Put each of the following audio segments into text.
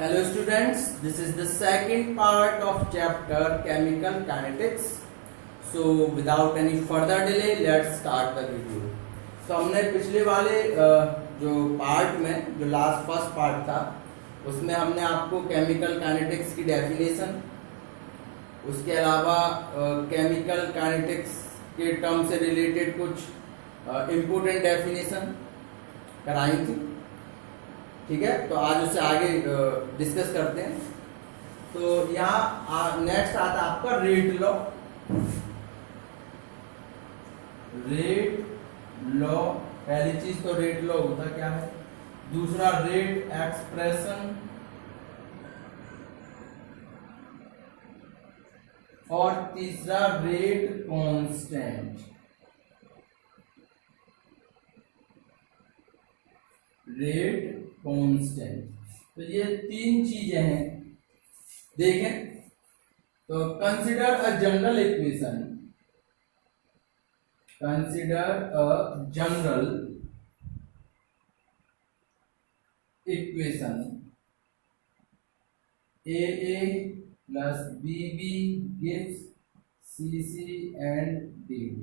Hello students, this is the second part of chapter Chemical Kinetics. So without any further delay, let's start the video. तो हमने पिछले वाले जो part में जो लास्ट फर्स्ट पार्ट था उसमें हमने आपको केमिकल काइनेटिक्स की डेफिनेशन, उसके अलावा केमिकल काइनेटिक्स के टर्म से रिलेटेड कुछ इम्पोर्टेंट डेफिनेशन कराई थी। ठीक है, तो आज उससे आगे डिस्कस करते हैं। तो यहाँ नेक्स्ट आता है आपका रेट लॉ। रेट लॉ, पहली चीज तो रेट लॉ होता क्या है, दूसरा रेट एक्सप्रेशन, और तीसरा रेट कांस्टेंट। रेट कांस्टेंट, तो ये तीन चीजें हैं। देखें तो consider a general equation, consider a general equation AA plus BB gives CC and DD।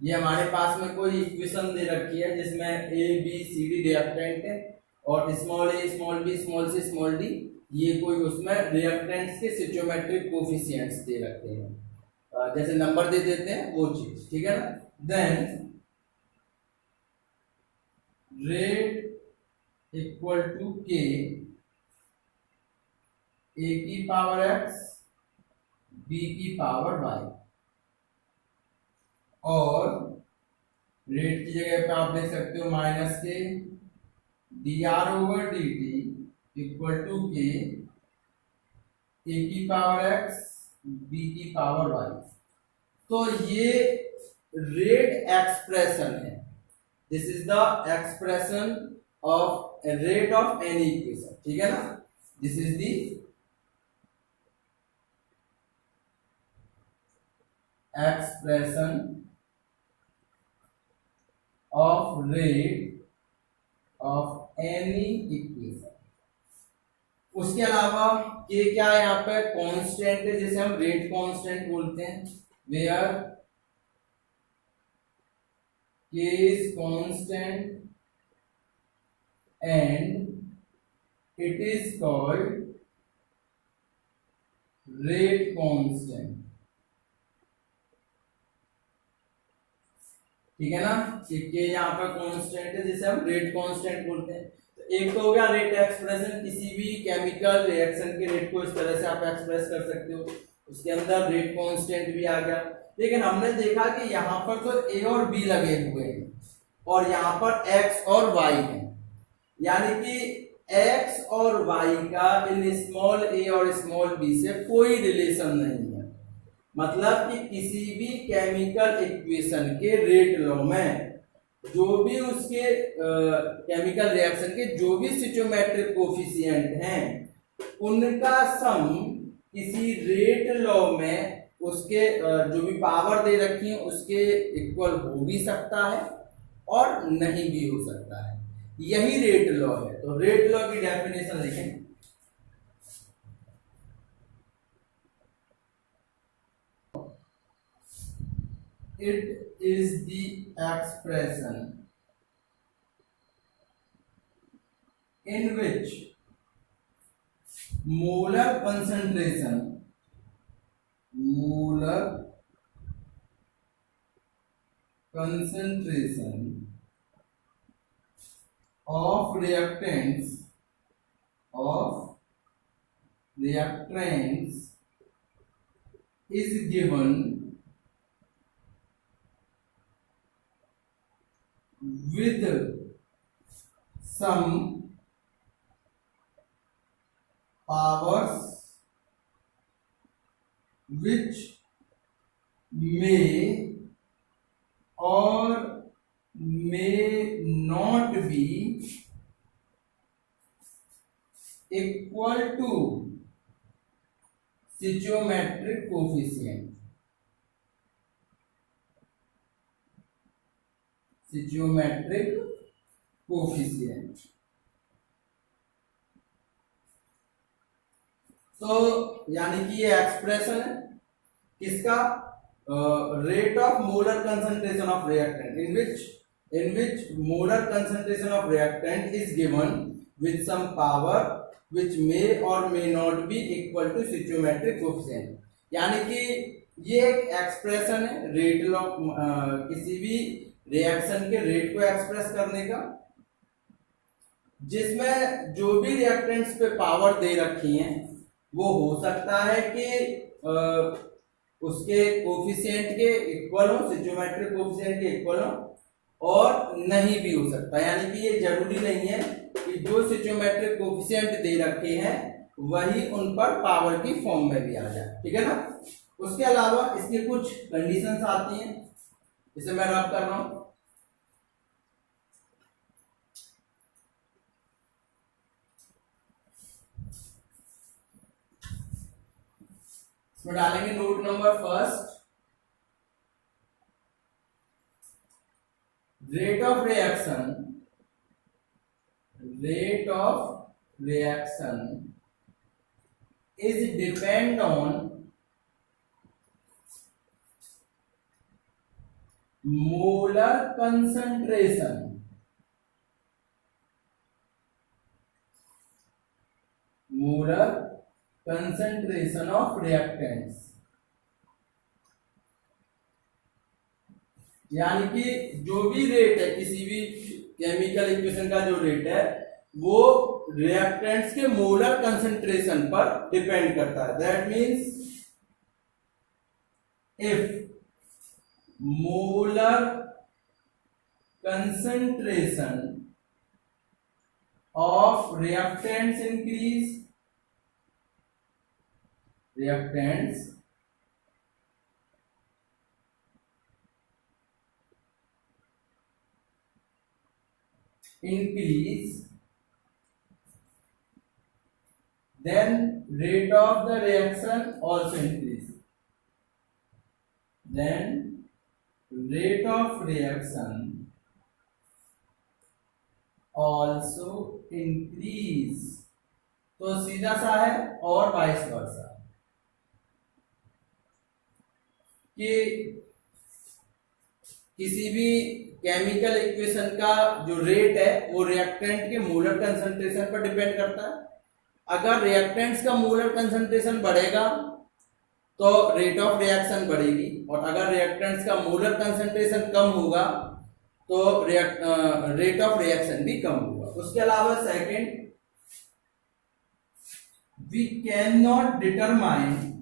ये हमारे पास में कोई इक्वेशन दे रखी है जिसमें A B C D reactant है और small a small b small c small d ये कोई उसमें रिएक्टेंट्स के स्टोइचोमेट्रिक कोफिशिएंट्स दे रखते हैं, जैसे नंबर दे देते हैं वो चीज। ठीक है ना। Then rate equal to k a की पावर x b की पावर y, और रेट की जगह पे आप देख सकते हो माइनस के dr over dt equal to k a की पावर x b की पावर y। तो ये रेट एक्सप्रेशन है। This is the expression of rate of any equation. ठीक है ना। This is the expression of rate of any equation. उसके अलावा के क्या है, यहाँ पे कांस्टेंट है जिसे हम रेट कांस्टेंट बोलते हैं, वेयर के is constant and it is called rate constant. ठीक है ना, के यहाँ पर कांस्टेंट है जिसे हम रेट कांस्टेंट बोलते हैं। तो एक तो हो गया रेट एक्सप्रेशन, किसी भी केमिकल रिएक्शन के रेट को इस तरह से आप एक्सप्रेस कर सकते हो, उसके अंदर रेट कांस्टेंट भी आ गया। लेकिन हमने देखा कि यहाँ पर तो ए और बी लगे हुए हैं और यहाँ पर एक्स और वाई है, यानी कि एक्स और वाई का इन स्मॉल ए और स्मॉल बी से कोई रिलेशन नहीं है। मतलब कि किसी भी केमिकल इक्वेशन के रेट लॉ में जो भी उसके केमिकल रिएक्शन के जो भी स्टोइचोमेट्रिक कोफिशिएंट हैं उनका सम किसी रेट लॉ में उसके जो भी पावर दे रखी है उसके इक्वल हो भी सकता है और नहीं भी हो सकता है। यही रेट लॉ है। तो रेट लॉ की डेफिनेशन देखें। It is the expression in which molar concentration of reactants is given with some powers which may or may not be equal to stoichiometric coefficient। stoichiometric coefficient. तो यानी कि ये expression है किसका, rate of molar concentration of reactant in which molar concentration of reactant is given with some power which may or may not be equal to stoichiometric coefficient। यानी कि ये एक एक्सप्रेशन है रेट ऑफ किसी भी reaction के rate को express करने का, जिसमें जो भी रिएक्टेंट्स पे पावर दे रखी हैं वो हो सकता है कि उसके कोफिशिएंट के इक्वल हो, स्टोइचोमेट्रिक कोफिशिएंट के इक्वल हो, और नहीं भी हो सकता। यानी कि ये जरूरी नहीं है कि जो स्टोइचोमेट्रिक कोफिशिएंट दे रखे हैं वही उन पर पावर की फॉर्म में भी आ जाए, ठीक है ना। उसके अलावा इसकी कुछ कंडीशंस आती हैं, इसे मैं रब कर रहा हूं। इसमें डालेंगे note number first, rate of reaction is depend on molar concentration of reactants। यानी कि जो भी रेट है किसी भी केमिकल इक्वेशन का जो रेट है वो रिएक्टेंट्स के मोलर कंसंट्रेशन पर डिपेंड करता है। That means if molar concentration of reactants increase, then rate of the reaction also increase, then rate of reaction also increase। तो सीधा सा है और वाइस वर्सा कि किसी भी केमिकल इक्वेशन का जो रेट है वो रिएक्टेंट के मोलर कंसंट्रेशन पर डिपेंड करता है। अगर रिएक्टेंट्स का मोलर कंसंट्रेशन बढ़ेगा तो रेट ऑफ रिएक्शन बढ़ेगी, और अगर रिएक्टेंट्स का मोलर कंसंट्रेशन कम होगा तो रेट ऑफ रिएक्शन भी कम होगा। उसके अलावा second, we can not determine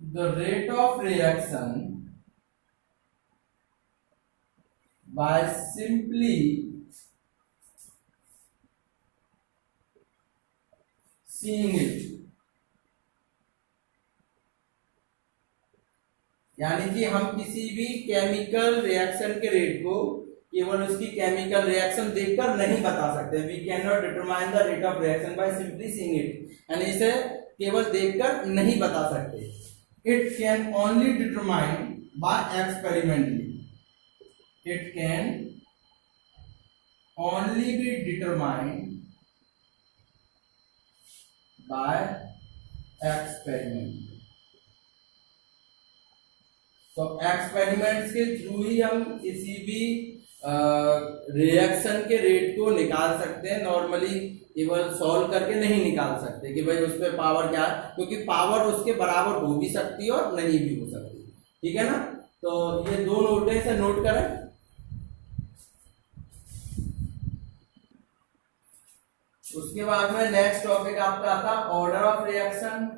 the rate of reaction by simply seeing it। यानी कि हम किसी भी केमिकल रिएक्शन के रेट को केवल उसकी केमिकल रिएक्शन देखकर नहीं बता सकते। We can not determine the rate of reaction by simply seeing it, यानी इसे केवल देखकर नहीं बता सकते। It can only determine by experimentally। It can only be determined by experiment। तो एक्सपेरिमेंट्स के थ्रू ही हम किसी भी रिएक्शन के रेट को निकाल सकते हैं। नॉर्मली केवल सॉल्व करके नहीं निकाल सकते कि भाई उस पर पावर क्या है, क्योंकि पावर उसके बराबर हो भी सकती है और नहीं भी हो सकती, ठीक है ना। तो ये दो नोटें से नोट करें। उसके बाद में नेक्स्ट टॉपिक आपका आता ऑर्डर ऑफ रिएक्शन।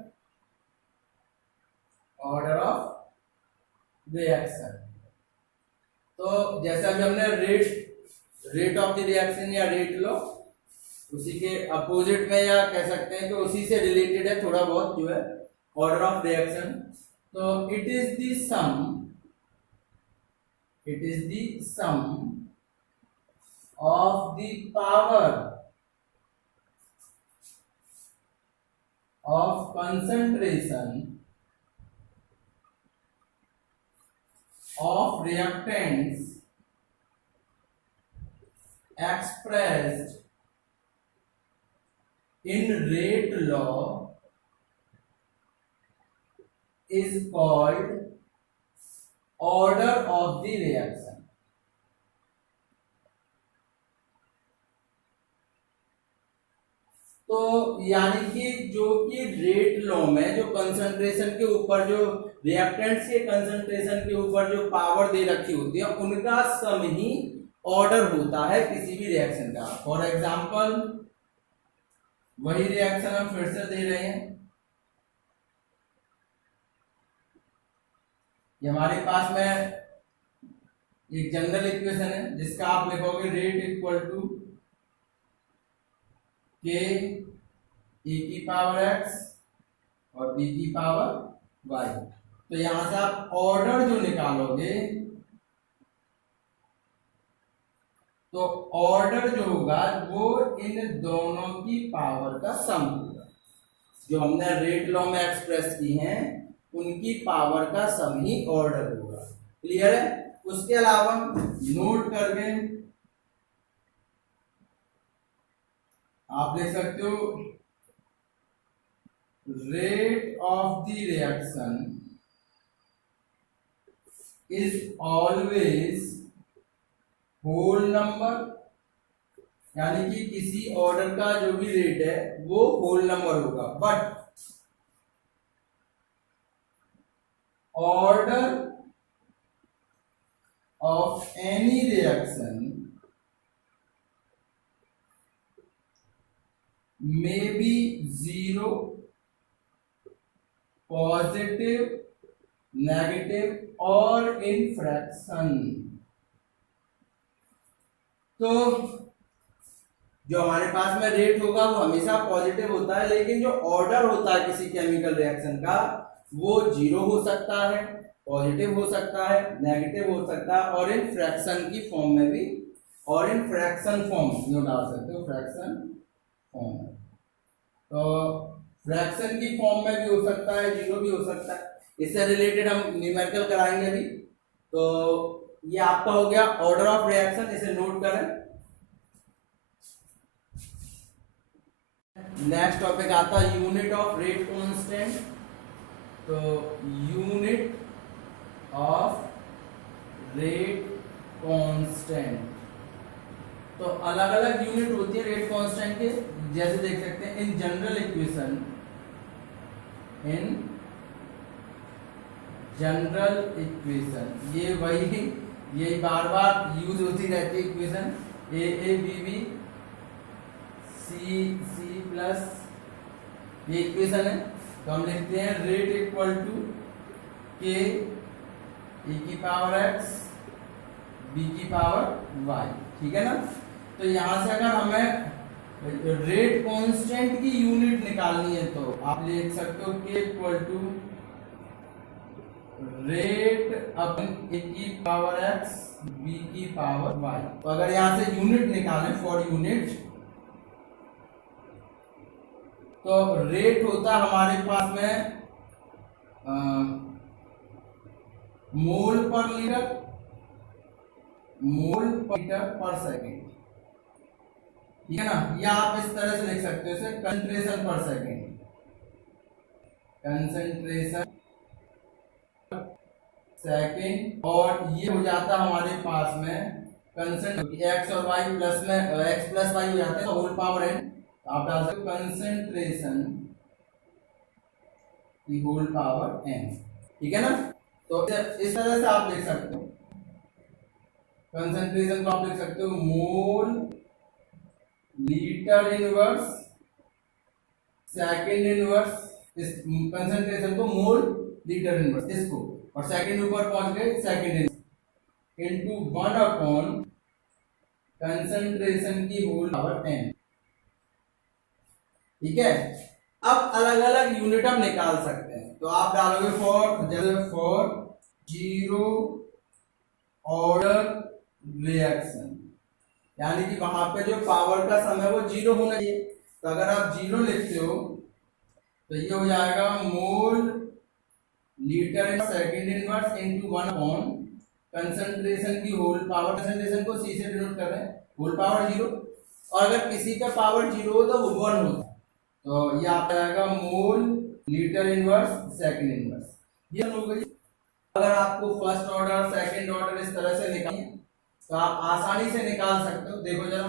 तो जैसा कि हमने रेट ऑफ द रिएक्शन या रेट लो, उसी के अपोजिट में या कह सकते हैं कि उसी से रिलेटेड है थोड़ा बहुत जो है ऑर्डर ऑफ रिएक्शन। तो it is the sum of the power of concentration of reactants expressed in rate law is called order of the reaction. तो यानी कि जो कि रेट लॉ में जो कंसंट्रेशन के ऊपर जो रिएक्टेंट्स के कंसंट्रेशन के ऊपर जो पावर दे रखी होती है उनका सम ही ऑर्डर होता है किसी भी रिएक्शन का। फॉर एग्जांपल वही रिएक्शन हम फिर से दे रहे हैं। ये हमारे पास में एक जनरल इक्वेशन है जिसका आप लिखोगे rate equal to k e की पावर x और b की पावर y। तो यहां से आप ऑर्डर जो निकालोगे तो ऑर्डर जो होगा वो इन दोनों की पावर का सम होगा। जो हमने रेट लॉ में एक्सप्रेस की हैं उनकी पावर का सम ही ऑर्डर होगा। क्लियर है? उसके अलावा नोट करके आप देख सकते हो rate of the reaction is always whole number, यानी कि किसी ऑर्डर का जो भी रेट है वो होल नंबर होगा। But order of any reaction may be zero, positive, negative और in fraction। तो जो हमारे पास में रेट होगा वो हमेशा पॉजिटिव होता है, लेकिन जो ऑर्डर होता है किसी केमिकल रिएक्शन का वो जीरो हो सकता है, पॉजिटिव हो सकता है, नेगेटिव हो सकता है और इन फ्रैक्शन की फॉर्म में भी, और इन फ्रैक्शन फॉर्म जो डाल सकते हो फ्रैक्शन फॉर्म। तो फ्रैक्शन की फॉर्म में भी हो सकता है, जीरो भी हो सकता है। इससे रिलेटेड हम न्यूमेरिकल कराएंगे अभी। तो ये आपका हो गया ऑर्डर ऑफ रिएक्शन, इसे नोट करें। नेक्स्ट टॉपिक आता है यूनिट ऑफ रेट कांस्टेंट। तो यूनिट ऑफ रेट कांस्टेंट, तो अलग अलग यूनिट होती है रेट कांस्टेंट के। जैसे देख सकते हैं इन जनरल इक्वेशन, ये वही यही बार बार यूज होती रहती है equation A B B C C plus, ये इक्वेशन है। तो हम लिखते हैं rate equal to k e की पावर x b की पावर y। ठीक है ना? तो यहां से अगर हमें रेट कांस्टेंट की यूनिट निकालनी है तो आप लिख सकते हो k इक्वल टू रेट अपन a की पावर x b की पावर y। तो अगर यहां से यूनिट निकालें फॉर यूनिट, तो रेट होता है हमारे पास में मोल पर लीटर, मोल पर लीटर पर सेकेंड। ठीक है ना? या आप इस तरह से लिख सकते हो इसे कंसंट्रेशन पर सेकेंड, कंसंट्रेशन सेकेंड। और ये हो जाता है हमारे पास में कंसंट्रेशन एक्स और वाई प्लस में एक्स प्लस वाई हो जाते हैं तो होल पावर एन। आप डाल सकते हो कंसंट्रेशन की होल पावर एन। ठीक है ना? तो इस तरह से आप लिख सकते हो कंसंट्रेशन को, आप लिख सकते हो मोल लीटर इनवर्स सेकेंड इनवर्स, इस कंसंट्रेशन को मोल लीटर इनवर्स इसको, और सेकेंड ऊपर पहुंच गए सेकेंड इनटू 1 अपॉन कंसंट्रेशन की होल पावर एन। ठीक है? अब अलग अलग यूनिट हम निकाल सकते हैं। तो आप डालोगे फॉर जीरो ऑर्डर रिएक्शन, यानी कि वहां पे जो पावर का सम है वो जीरो होना चाहिए। तो अगर आप जीरो लिखते हो तो ये हो जाएगा mole litre second inverse into 1 upon concentration की होल पावर। कंसंट्रेशन को सी से डिनोट कर रहे हैं होल पावर 0, और अगर किसी का पावर 0 हो तो वो 1 होता है। तो ये आप आएगा मोल लीटर इनवर्स सेकंड इनवर्स, ये हो गई। अगर आपको फर्स्ट ऑर्डर सेकंड ऑर्डर इस तरह से निकालनी है तो आप आसानी से निकाल सकते हो। देखो जरा,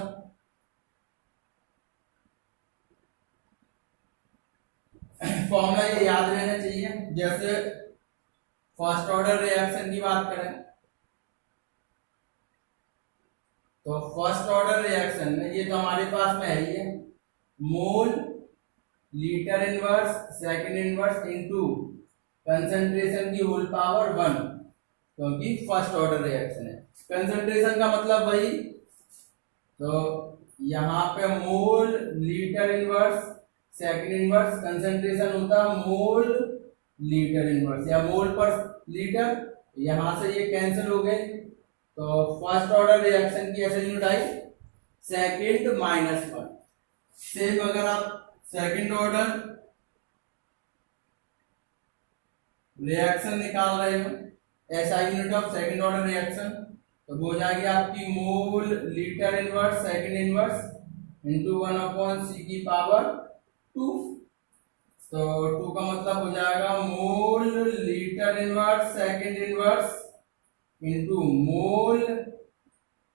फॉर्मूला ये याद रहना चाहिए। जैसे फर्स्ट ऑर्डर रिएक्शन की बात करें तो फर्स्ट ऑर्डर रिएक्शन में ये तो हमारे पास में है ही है, मोल litre inverse second inverse into concentration की होल पावर 1, क्योंकि फर्स्ट ऑर्डर रिएक्शन है। कंसंट्रेशन का मतलब वही, तो यहाँ पे मोल litre inverse second inverse, concentration होता है मोल लीटर इनवर्स या मोल पर लीटर, यहां से ये कैंसिल हो गए। तो फर्स्ट ऑर्डर रिएक्शन की ऐसे यूनिट आई सेकंड माइनस 1। सेम अगर आप सेकंड ऑर्डर रिएक्शन निकाल रहे हो, ऐसा unit of second order reaction, तो हो जाएगी आपकी मोल litre inverse second inverse into 1/c की पावर 2। तो 2 का मतलब हो जाएगा mole litre inverse second inverse into mole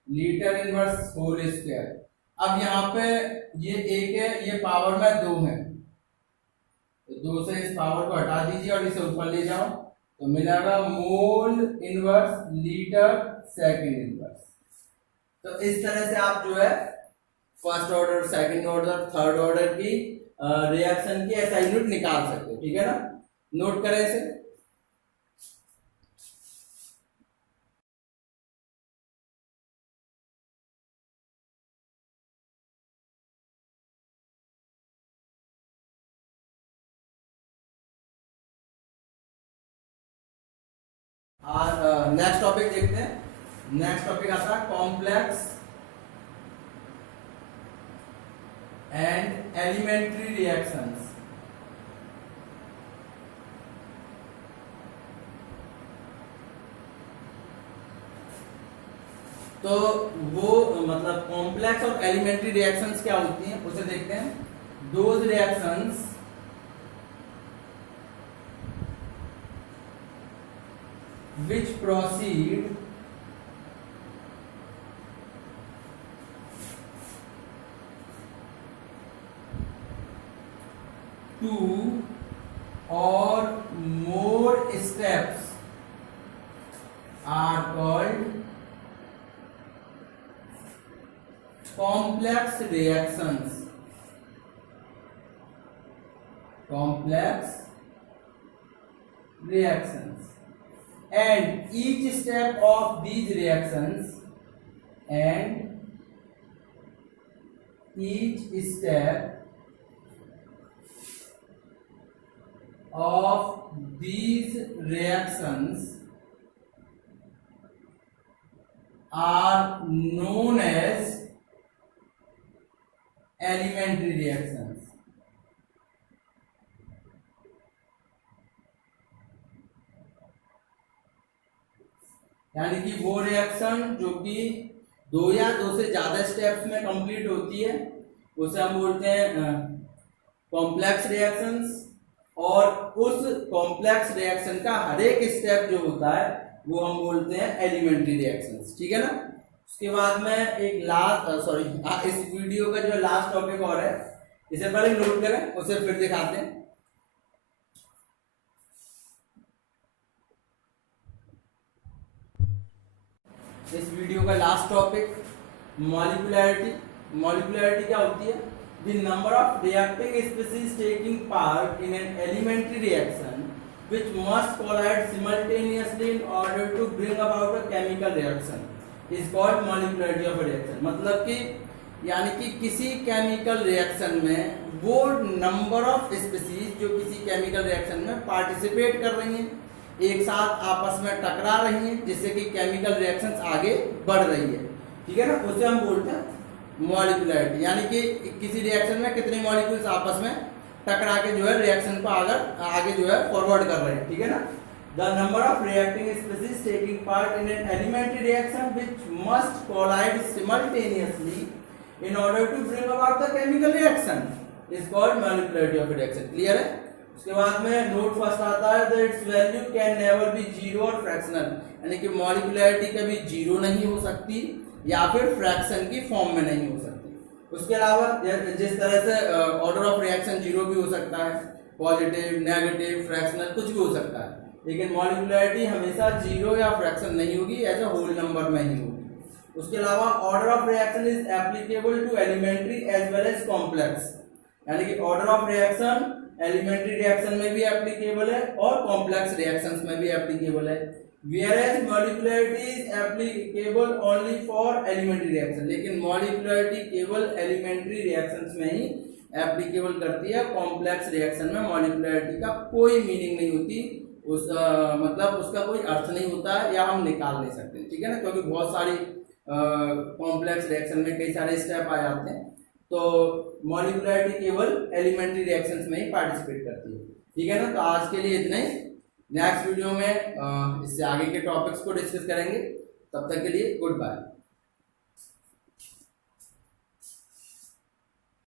litre inverse whole square. अब यहाँ पे ये 1 है, ये पावर में 2 है, तो 2 से इस पावर को हटा दीजिए और इसे ऊपर ले जाओ, तो मिलेगा mole inverse litre second inverse. तो इस तरह से आप जो है first order second order third order की रिएक्शन की ऐसा यूनिट निकाल सकते हो, ठीक है ना। नोट करें इसे। नेक्स्ट टॉपिक देखते हैं। नेक्स्ट टॉपिक आता है कॉम्प्लेक्स एंड एलिमेंट्री रिएक्शंस। तो वो मतलब कॉम्प्लेक्स और एलिमेंट्री रिएक्शंस क्या होती हैं उसे देखते हैं। Those reactions which proceed two or more steps are called complex reactions. Complex reactions. And each step of these reactions are known as elementary reactions. यानी कि वो रिएक्शन जो कि 2 या 2 से ज्यादा स्टेप्स में कंप्लीट होती है उसे हम बोलते हैं कॉम्प्लेक्स रिएक्शंस, और उस कॉम्प्लेक्स रिएक्शन का हर एक स्टेप जो होता है वो हम बोलते हैं एलिमेंट्री रिएक्शंस, ठीक है ना। उसके बाद में एक लास्ट इस वीडियो का जो लास्ट टॉपिक और है, इसे पहले नोट करें उसे फिर दिखाते हैं। इस वीडियो का लास्ट टॉपिक मॉलिक्यूलैरिटी। मॉलिक्यूलैरिटी क्या होती है? The number of reacting species taking part in an elementary reaction which must collide simultaneously in order to bring about a chemical reaction is called molecularity of a reaction। मतलब कि यानी कि किसी chemical reaction में वो number of species जो किसी chemical reaction में पार्टिसिपेट कर रही हैं एक साथ आपस में टकरा रही हैं जिससे कि केमिकल रिएक्शंस आगे बढ़ रही है, ठीक है ना, उसे हम बोलते हैं मॉलिक्यूलैरिटी। यानी कि किसी रिएक्शन में कितने मॉलिक्यूल्स आपस में टकरा के जो है रिएक्शन को आगे जो है फॉरवर्ड कर रहे हैं, ठीक है ना। the number of reacting species taking part in an elementary reaction which must collide simultaneously in order to bring about the chemical reaction is called molecularity of reaction. Clear है? उसके बाद में नोट फर्स्ट आता है that its value can never be zero और fractional, यानी कि मॉलिकुलैरिटी कभी जीरो नहीं हो सकती या फिर फ्रैक्शन की फॉर्म में नहीं हो सकती। उसके अलावा जिस तरह से ऑर्डर ऑफ रिएक्शन जीरो भी हो सकता है, पॉजिटिव, नेगेटिव, फ्रैक्शनल कुछ भी हो सकता है, लेकिन मॉलिकुलैरिटी हमेशा जीरो या फ्रैक्शन नहीं होगी, एज अ होल नंबर में ही होगी। उसके अलावा order of reaction is applicable to elementary as well as complex, यानी कि order of reaction elementary reaction में भी एप्लीकेबल है और कॉम्प्लेक्स रिएक्शंस में भी एप्लीकेबल है। Whereas molecularity is applicable only for elementary reaction, लेकिन molecularity केवल elementary reactions में ही applicable करती है। complex reaction में molecularity का कोई meaning नहीं होती, उस मतलब उसका कोई अर्थ नहीं होता है या हम निकाल नहीं सकते, ठीक है ना, क्योंकि बहुत सारी complex reaction में कई सारे स्टेप आ जाते हैं, तो molecularity केवल elementary reactions में ही participate करती है, ठीक है ना। तो आज के लिए इतना ही, नेक्स्ट वीडियो में इससे आगे के टॉपिक्स को डिस्कस करेंगे। तब तक के लिए गुड बाय।